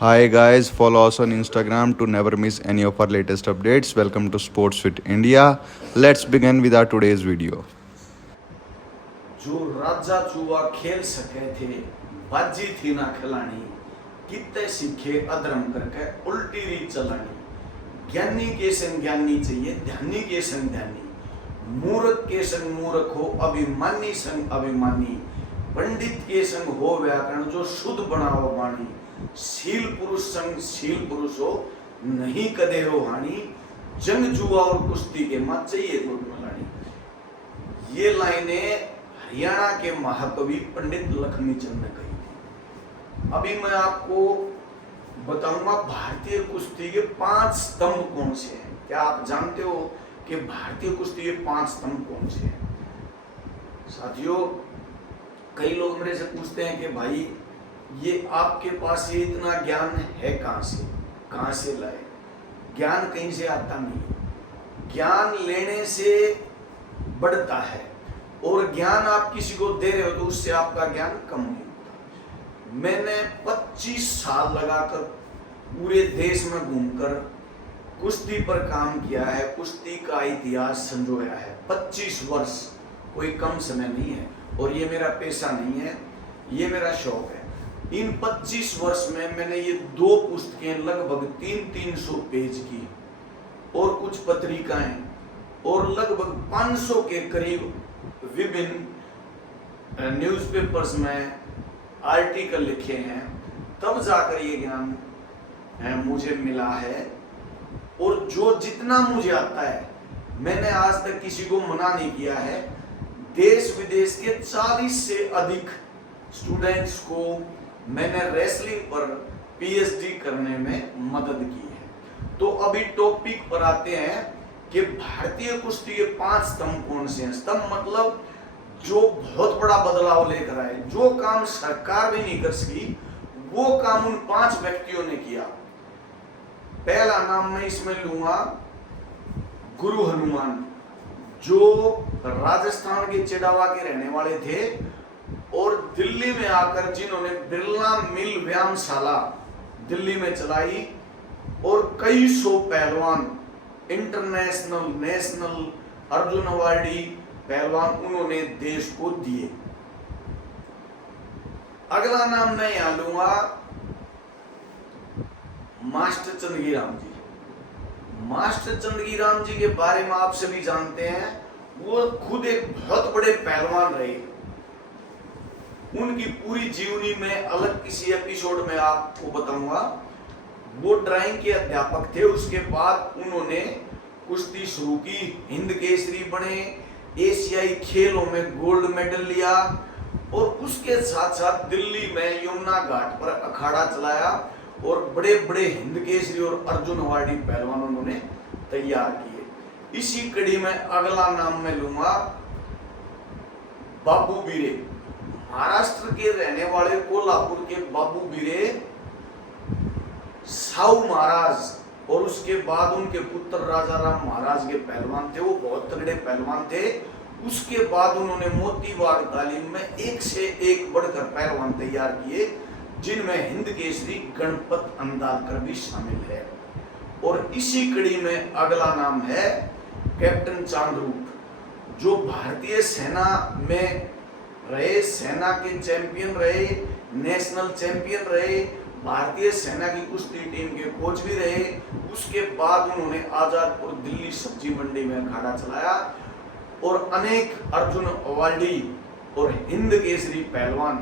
Hi guys, follow us on Instagram to never miss any of our latest updates. Welcome to Sports Fit India. Let's begin with our today's video. जो राजा चुआ खेल सके थे, बाजी थी ना खिलानी, कितने सीखे अधर्म करके उल्टी रीत चलानी। ज्ञानी के संग ज्ञानी चाहिए, ध्यानी के संग ध्यानी, मूर्ख के संग मूर्ख हो, अभिमानी संग अभिमानी, पंडित के संग हो व्याकरण जो शुद्ध बनाओ वाणी, शील पुरुष संग शील पुरुष हो, नहीं कदे हो हानि, जंग जुआ और कुश्ती के मत चाहिए गुट मलानी। ये लाइनें हरियाणा के महाकवि पंडित लक्ष्मीचंद ने कही थी। अभी मैं आपको बताऊंगा भारतीय कुश्ती के 5 स्तंभ कौन से हैं। क्या आप जानते हो कि भारतीय कुश्ती के 5 स्तंभ कौन से हैं? साथियों, कई लोग मेरे से पूछते हैं कि भाई ये आपके पास ये इतना ज्ञान है कहां से लाए? ज्ञान कहीं से आता नहीं, ज्ञान लेने से बढ़ता है और ज्ञान आप किसी को दे रहे हो तो उससे आपका ज्ञान कम नहीं होता। मैंने 25 साल लगाकर पूरे देश में घूमकर कुश्ती पर काम किया है, कुश्ती का इतिहास संजोया है। 25 वर्ष कोई कम समय नहीं है और ये मेरा पेशा नहीं है, ये मेरा शौक है। इन 25 वर्ष में मैंने ये 2 पुस्तकें लगभग 300 पेज की और कुछ पत्रिकाएं और लगभग 500 के करीब विभिन्न न्यूज़पेपर्स में आर्टिकल लिखे हैं, तब जाकर ये ज्ञान मुझे मिला है। और जो जितना मुझे आता है मैंने आज तक किसी को मना नहीं किया है। देश विदेश के 40 से अधिक स्टूडेंट्स को मैंने रेसलिंग पर पीएचडी करने में मदद की है। तो अभी टॉपिक पर आते हैं कि भारतीय कुश्ती के 5 स्तंभ कौन से हैं। स्तंभ मतलब जो बहुत बड़ा बदलाव लेकर आए, जो काम सरकार भी नहीं कर सकी वो काम उन 5 व्यक्तियों ने किया। पहला नाम मैं इसमें लूंगा गुरु हनुमान, जो राजस्थान के चिड़ावा के रहने वाले थे और दिल्ली में आकर जिन्होंने बिरला मिल व्यायामशाला दिल्ली में चलाई और कई सौ पहलवान इंटरनेशनल नेशनल अर्जुन अवार्डी पहलवान उन्होंने देश को दिए। अगला नाम मैं यहां लूंगा मास्टर चंदगीराम जी। मास्टर चंदगीराम जी के बारे में आप सभी जानते हैं, वो खुद एक बहुत बड़े पहलवान रहे। उनकी पूरी जीवनी में अलग किसी एपिसोड में आपको बताऊंगा। वो ड्राइंग के अध्यापक थे, उसके बाद उन्होंने कुश्ती शुरू की, हिंद केसरी बने, एशियाई खेलों में गोल्ड मेडल लिया और उसके साथ साथ दिल्ली में यमुना घाट पर अखाड़ा चलाया और बड़े बड़े हिंद केसरी और अर्जुन अवार्डी पहलवान उन्होंने तैयार किए। इसी कड़ी में अगला नाम मैं लूंगा बाबू बीरे। महाराष्ट्र के रहने वाले कोल्हापुर के बाबू बीरे साहू महाराज और उसके बाद उनके पुत्र राजा राम महाराज के पहलवान थे। वो बहुत तगड़े पहलवान थे। उसके बाद उन्होंने मोतीबाग तालीम में एक से एक बढ़कर पहलवान तैयार किए, जिनमें हिंद केसरी गणपत अंदालकर भी शामिल है। और इसी कड़ी में अगला नाम है कैप्टन चांद्रूप, जो भारतीय सेना में रहे, सेना के चैंपियन रहे, नेशनल चैंपियन रहे, भारतीय सेना की कुश्ती टीम के कोच भी रहे। उसके बाद उन्होंने आजादपुर दिल्ली सब्जी मंडी में अखाड़ा चलाया और अनेक अर्जुन अवार्डी और हिंद केसरी पहलवान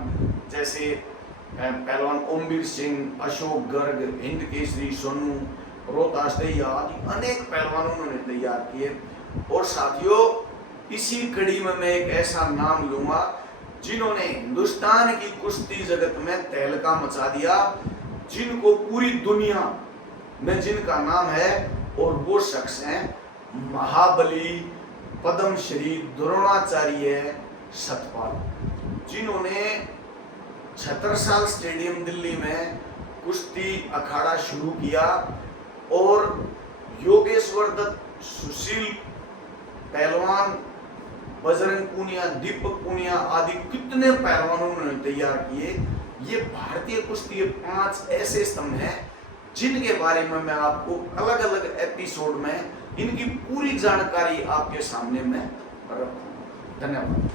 जैसे पहलवान ओमवीर सिंह, अशोक गर्ग, हिंद केसरी सोनू, रोहतास दहिया आदि अनेक पहलवान उन्होंने तैयार किए। और साथियों, इसी कड़ी में मैं एक ऐसा नाम लूंगा जिन्होंने हिंदुस्तान की कुश्ती जगत में तहलका मचा दिया, जिनको पूरी दुनिया में जिनका नाम है, और वो शख्स हैं महाबली पद्मश्री द्रोणाचार्य सतपाल, जिन्होंने छत्रसाल स्टेडियम दिल्ली में कुश्ती अखाड़ा शुरू किया और योगेश्वर दत्त, सुशील पहलवान, बजरंग पूनिया, दीपक पूनिया आदि कितने पहलवानों ने तैयार किए। ये भारतीय कुश्ती के 5 ऐसे स्तंभ हैं जिनके बारे में मैं आपको अलग अलग एपिसोड में इनकी पूरी जानकारी आपके सामने में रखूंगा। धन्यवाद।